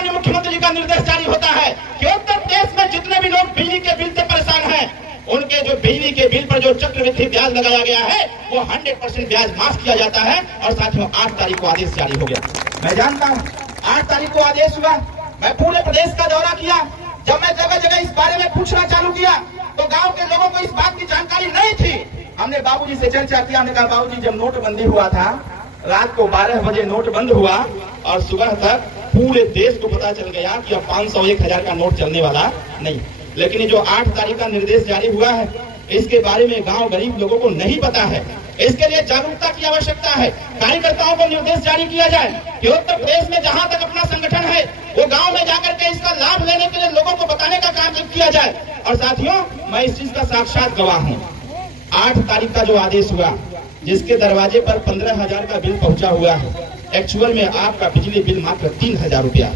माननीय मुख्यमंत्री जी का निर्देश जारी होता है कि उत्तर प्रदेश में जितने भी लोग बिजली के बिल से परेशान हैं, उनके जो बिजली के बिल पर जो चक्रवृद्धि ब्याज लगाया गया है वो 100% ब्याज माफ किया जाता है। और साथियों 8 तारीख को आदेश जारी हो गया। मैं जानता हूँ 8 तारीख को आदेश हुआ। मैं पूरे प्रदेश का दौरा किया। जब मैं जगह जगह इस बारे में पूछना चालू किया तो गांव के लोगों को इस बात की जानकारी नहीं थी। हमने बाबूजी से चर्चा किया। हमने कहा बाबूजी जब नोटबंदी हुआ था, रात को 12 बजे नोट बंद हुआ और सुबह तक पूरे देश को पता चल गया कि अब 500 1000 का नोट चलने वाला नहीं। लेकिन ये जो 8 तारीख का निर्देश जारी हुआ है, इसके बारे में गांव गरीब लोगों को नहीं पता है। इसके लिए जागरूकता की आवश्यकता है। कार्यकर्ताओं को निर्देश जारी किया जाए कि उत्तर प्रदेश में जहां तक अपना संगठन है वो गांव में जाकर के इसका लाभ लेने के लिए लोगों को बताने का काम किया जाए। और साथियों मैं इस चीज का साक्षात गवाह हूँ। 8 तारीख का जो आदेश हुआ, जिसके दरवाजे पर 15,000 का बिल पहुंचा हुआ है, एक्चुअल में आपका बिजली बिल मात्र 3,000 रुपया।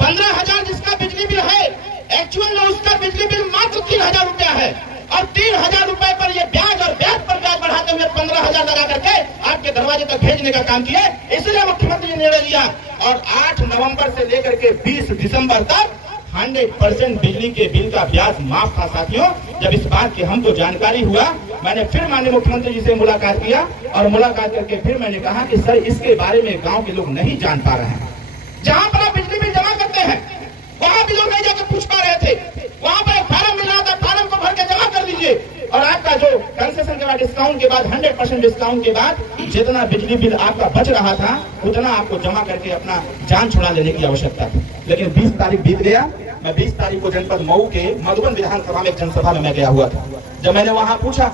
15,000 जिसका बिजली बिल है, एक्चुअल में उसका बिजली बिल मात्र 3,000 रुपया है। और 3,000 रुपए पर ये ब्याज और ब्याज पर ब्याज बढ़ाते हुए 15,000 लगा करके आपके दरवाजे तक भेजने का काम किया। इसलिए मुख्यमंत्री ने निर्णय लिया और 8 नवंबर से लेकर के 20 दिसंबर तक 100% बिजली के बिल का ब्याज माफ था। साथियों जब इस बात की हमको जानकारी हुआ, मैंने फिर माननीय मुख्यमंत्री जी से मुलाकात किया और मुलाकात करके फिर मैंने कहा कि सर इसके बारे में गांव के लोग नहीं जान पा रहे हैं। जहां पर आप बिजली बिल जमा करते हैं वहां भी लोग नहीं जाकर पूछ पा रहे थे। वहां पर एक फार्म मिल रहा था, फार्म को भर के जमा कर दीजिए और आपका जो कंसेशन के बाद डिस्काउंट के बाद 100% डिस्काउंट के बाद जितना बिजली बिल आपका बच रहा था उतना आपको जमा करके अपना जान छुड़ा लेने की आवश्यकता थी। लेकिन 20 तारीख बीत गया। मैं 20 तारीख को जनपद मऊ के मधुबन विधानसभा में एक जनसभा में मैं गया हुआ था। जब मैंने वहां पूछा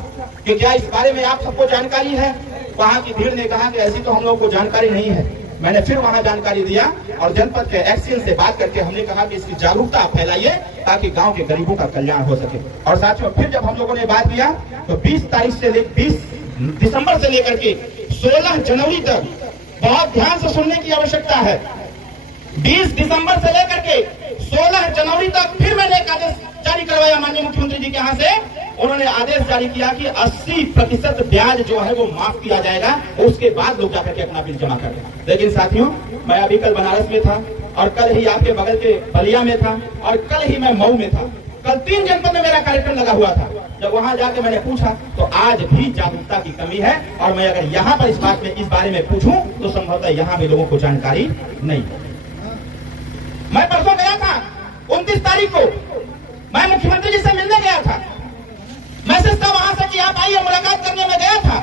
कि क्या इस बारे में आप सबको जानकारी है, वहां की भीड़ ने कहा कि ऐसी तो हम लोगों को जानकारी नहीं है। मैंने फिर वहां जानकारी दिया और जनपद के एक्सीएन से बात करके हमने कहा कि इसकी जागरूकता फैलाइए ताकि गांव के गरीबों का कल्याण हो सके। और साथियों फिर जब हम लोगों ने बात किया तो 20 तारीख से 20 दिसंबर से लेकर के 16 जनवरी तक बहुत ध्यान से सुनने की आवश्यकता है। 20 दिसंबर से लेकर के 16 जनवरी तक फिर मैंने एक आदेश जारी करवाया माननीय मुख्यमंत्री जी के यहाँ से। उन्होंने आदेश जारी किया कि 80% ब्याज जो है वो माफ किया जाएगा, उसके बाद लोग जाकर के अपना बिल जमा करें। लेकिन साथियों मैं अभी कल बनारस में था और कल ही आपके बगल के बलिया में था और कल ही मैं मऊ में था। कल 3 जनपद में मेरा कार्यक्रम लगा हुआ था। जब वहां जाके मैंने पूछा तो आज भी जागरूकता की कमी है। और मैं अगर यहाँ पर इस बारे में पूछूं तो संभवतः यहाँ भी लोगों को जानकारी नहीं। मैं परसों गया था 29 तारीख को, मैं मुख्यमंत्री जी से मिलने गया था। मैसेज था वहां से कि आप आइए मुलाकात करने में गया था,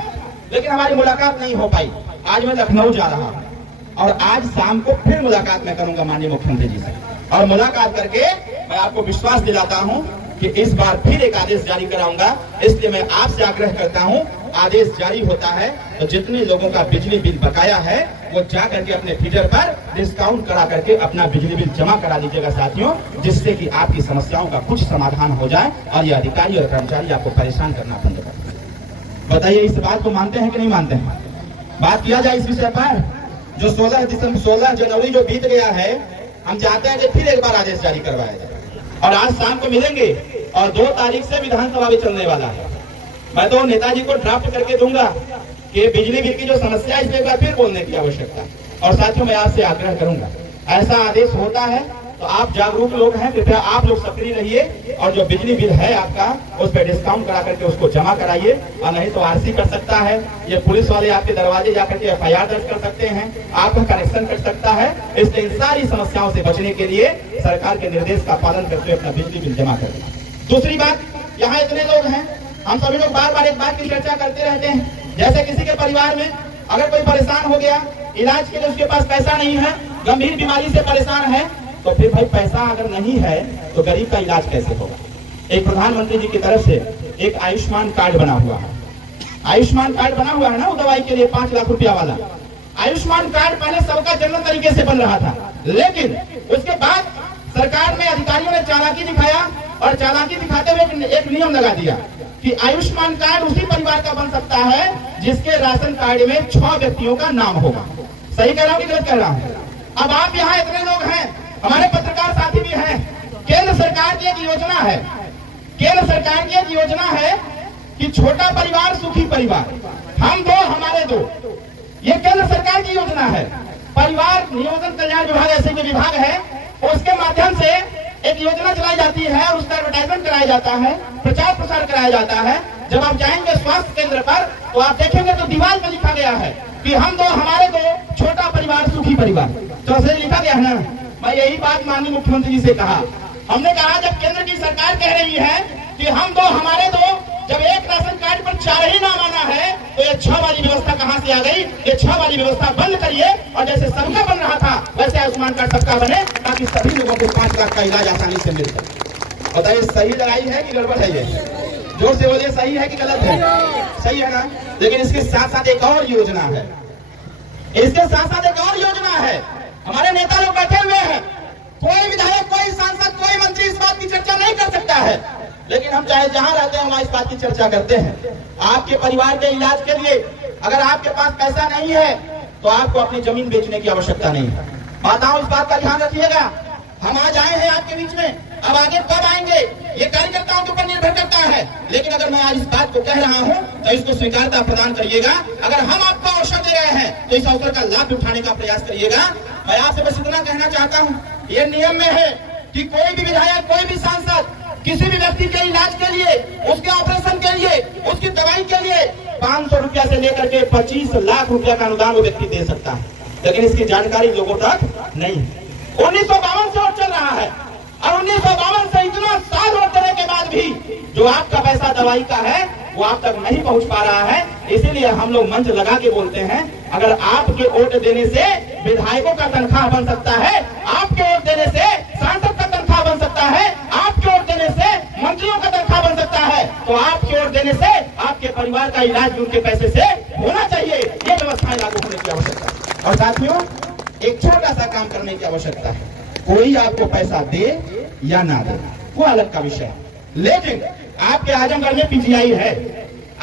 लेकिन हमारी मुलाकात नहीं हो पाई। आज मैं लखनऊ जा रहा हूं और आज शाम को फिर मुलाकात मैं करूंगा माननीय मुख्यमंत्री जी से। और मुलाकात करके मैं आपको विश्वास दिलाता हूं कि इस बार फिर एक आदेश जारी कराऊंगा। इसलिए मैं आपसे आग्रह करता हूं, आदेश जारी होता है तो जितने लोगों का बिजली बिल बकाया है वो जा करके अपने फीडर पर डिस्काउंट करा करके अपना बिजली बिल जमा करा लीजिएगा साथियों, जिससे कि आपकी समस्याओं का कुछ समाधान हो जाए और ये अधिकारी और कर्मचारी आपको परेशान करना बंद कर दें। बताइए इस बात को मानते हैं कि नहीं मानते हैं? बात किया जाए इस विषय पर। जो 16 जनवरी जो बीत गया है, हम चाहते हैं कि फिर एक बार आदेश जारी करवाया जाए। और आज शाम को मिलेंगे और 2 तारीख से विधानसभा भी चलने वाला है। मैं तो नेताजी को ड्राफ्ट करके दूंगा कि बिजली बिल की जो समस्या है इस पर एक बार फिर बोलने की आवश्यकता है। और साथियों मैं आपसे आग्रह करूंगा, ऐसा आदेश होता है तो आप जागरूक लोग हैं, कृपया आप लोग सक्रिय रहिए और जो बिजली बिल है आपका उस पर डिस्काउंट करा करके उसको जमा कराइए। और नहीं तो आरसी कर सकता है, ये पुलिस वाले आपके दरवाजे जाकर के FIR दर्ज कर सकते हैं, आपका कनेक्शन कट सकता है। इसलिए इन सारी समस्याओं से बचने के लिए सरकार के निर्देश का पालन करते हुए अपना बिजली बिल जमा करें। दूसरी बात, यहाँ इतने लोग हैं, हम सभी लोग बार बार एक बात की चर्चा करते रहते हैं। जैसे किसी के परिवार में अगर कोई परेशान हो गया, इलाज के लिए उसके पास पैसा नहीं है, गंभीर बीमारी से परेशान है, तो फिर भाई पैसा अगर नहीं है तो गरीब का इलाज कैसे होगा? एक प्रधानमंत्री जी की तरफ से एक आयुष्मान कार्ड बना हुआ है। आयुष्मान कार्ड बना हुआ है ना, वो दवाई के लिए 5 लाख रुपया वाला आयुष्मान कार्ड पहले सबका जनरल तरीके से बन रहा था, लेकिन उसके बाद सरकार ने, अधिकारियों ने चालाकी दिखाया और चालाकी दिखाते हुए एक नियम लगा दिया कि आयुष्मान कार्ड उसी परिवार का बन सकता है जिसके राशन कार्ड में 6 व्यक्तियों का नाम होगा। सही कह रहा हूं कि गलत कह रहा हूं? अब आप यहाँ इतने लोग हैं, हमारे पत्रकार साथी भी हैं। केंद्र सरकार की एक योजना है, केंद्र सरकार की एक योजना है कि छोटा परिवार सुखी परिवार, हम 2 हमारे 2, ये केंद्र सरकार की योजना है। परिवार नियोजन कल्याण विभाग ऐसे के विभाग है, उसके माध्यम से एक योजना चलाई जाती है और उसका एडवर्टाइजमेंट कराया जाता है, प्रचार प्रसार कराया जाता है। जब आप जाएंगे स्वास्थ्य केंद्र पर तो आप देखेंगे तो दीवार पर लिखा गया है कि हम दो हमारे दो छोटा परिवार सुखी परिवार, तो ऐसे लिखा गया है ना। मैं यही बात माननीय मुख्यमंत्री जी से कहा, हमने कहा जब केंद्र की सरकार कह रही है कि हम दो हमारे दो, जब एक राशन कार्ड पर 4 ही नाम आना है तो ये 6 वाली व्यवस्था कहां से आ गई? ये 6 वाली व्यवस्था बंद करिए और जैसे सबका बन रहा था वैसे आयुष्मान कार्ड सबका बने, ताकि सभी लोगों को 5 लाख का इलाज आसानी से मिल सके। बताइए सही लड़ाई है कि गड़बड़ है? ये जोर से बोलिए, सही है कि गलत है? सही है ना। लेकिन इसके साथ साथ एक और योजना है, इसके साथ साथ एक और योजना है। हमारे नेता लोग बैठे हुए हैं, कोई विधायक, कोई सांसद, कोई मंत्री इस बात की चर्चा नहीं कर सकता है, लेकिन हम चाहे जहां रहते हैं वहां इस बात की चर्चा करते हैं। आपके परिवार के इलाज के लिए अगर आपके पास पैसा नहीं है तो आपको अपनी जमीन बेचने की आवश्यकता नहीं है। माताओं, इस बात का ध्यान रखिएगा। हम आज आए हैं आपके बीच में, अब आगे कब आएंगे ये कार्यकर्ताओं के ऊपर निर्भर करता है, लेकिन अगर मैं आज इस बात को कह रहा हूं तो इसको स्वीकारता प्रदान करिएगा। अगर हम आपको अवसर दे रहे हैं तो इस अवसर का लाभ उठाने का प्रयास करिएगा। मैं आपसे बस इतना कहना चाहता हूं, ये नियम में है कि कोई भी विधायक, कोई भी सांसद किसी भी व्यक्ति के इलाज के लिए, उसके ऑपरेशन के लिए, उसकी दवाई के लिए 500 रुपया से लेकर के 25 लाख रुपया का अनुदान वो व्यक्ति दे सकता है, लेकिन इसकी जानकारी लोगों तक नहीं है। 1952 से और चल रहा है और 1952 से इतना साल वोट देने के बाद भी जो आपका पैसा दवाई का है वो आप तक नहीं पहुंच पा रहा है। इसीलिए हम लोग मंच लगा के बोलते हैं, अगर आपके वोट देने से विधायकों का तनख्वाह बन सकता है, आपके वोट देने से सांसद का तनख्वाह बन सकता है, आपके वोट देने से मंत्रियों का तनख्वाह बन सकता है, तो आपके वोट देने से आपके परिवार का इलाज भी उनके पैसे से होना चाहिए। ये व्यवस्थाएं लागू होने की आवश्यकता है। और साथियों, एक छोटा सा काम करने की आवश्यकता है। कोई आपको पैसा दे या ना दे वो अलग का विषय है, लेकिन आपके आजमगढ़ में पीजीआई है,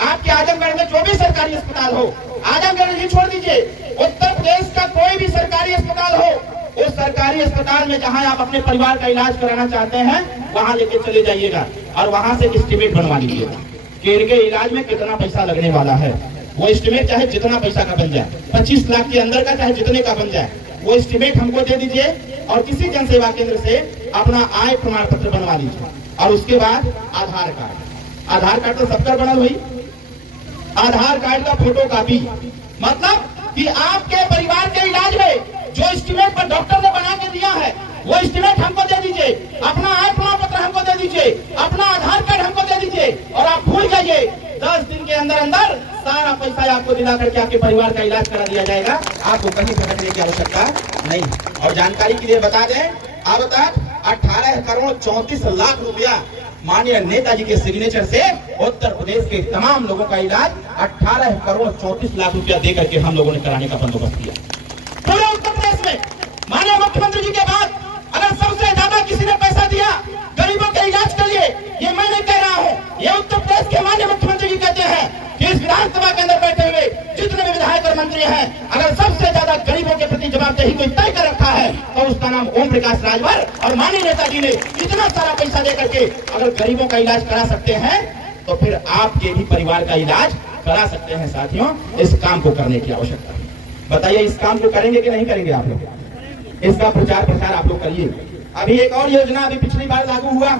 आपके आजमगढ़ में जो भी सरकारी अस्पताल हो, आजमगढ़ ही छोड़ दीजिए, उत्तर प्रदेश का कोई भी सरकारी अस्पताल हो, उस सरकारी अस्पताल में जहां आप अपने परिवार का इलाज कराना चाहते हैं वहां लेके चले जाइएगा और वहां से एस्टिमेट बनवा लीजिएगा कि इनके इलाज में कितना पैसा लगने वाला है। वो एस्टिमेट चाहे जितना पैसा का बन जाए, 25 लाख के अंदर का चाहे जितने का बन जाए, वो एस्टिमेट हमको दे दीजिए और किसी जन सेवा केंद्र से अपना आय प्रमाण पत्र बनवा लीजिए। और उसके बाद आधार कार्ड तो सबका बनल हुई, आधार कार्ड का फोटो कॉपी, मतलब कि आपके परिवार के इलाज में जो एस्टिमेट पर डॉक्टर ने बना के दिया है वो एस्टिमेट हमको दे दीजिए, अपना आय प्रमाण पत्र हमको दे दीजिए, अपना आधार कार्ड हमको दे दीजिए और आप भूल जाइए 10 दिन के अंदर अंदर सारा पैसा आपको दिला करके आपके परिवार का इलाज करा दिया जाएगा। आपको कहीं भटकने की आवश्यकता नहीं। और जानकारी के लिए बता दें, अब तक 18 करोड़ 34 लाख रुपया माननीय नेताजी के सिग्नेचर से उत्तर प्रदेश के तमाम लोगों का इलाज 18 करोड़ 34 लाख रुपया दे करके हम लोगों ने कराने का बंदोबस्त किया। पूरे उत्तर प्रदेश में माननीय मुख्यमंत्री जी के बाद अगर सबसे ज्यादा किसी ने पैसा दिया गरीबों के इलाज के लिए, ये मैं नहीं कह रहा हूँ, ये उत्तर प्रदेश के माननीय मुख्यमंत्री जी कहते हैं कि इस विधानसभा के अंदर बैठे हुए जितने भी विधायक और मंत्री हैं, अगर सबसे ज्यादा गरीबों के प्रति जवाबदेही कोई तय कर रखा है तो उसका नाम ओम प्रकाश राजभर और माननीय नेताजी ने इतना सारा पैसा दे करके अगर गरीबों का इलाज करा सकते हैं तो फिर आपके भी परिवार का इलाज करा सकते हैं। साथियों, इस काम को करने की आवश्यकता है। बताइए इस काम को करेंगे कि नहीं करेंगे आप लोग? इसका प्रचार प्रसार आप लोग करिए। अभी एक और योजना अभी पिछली बार लागू हुआ,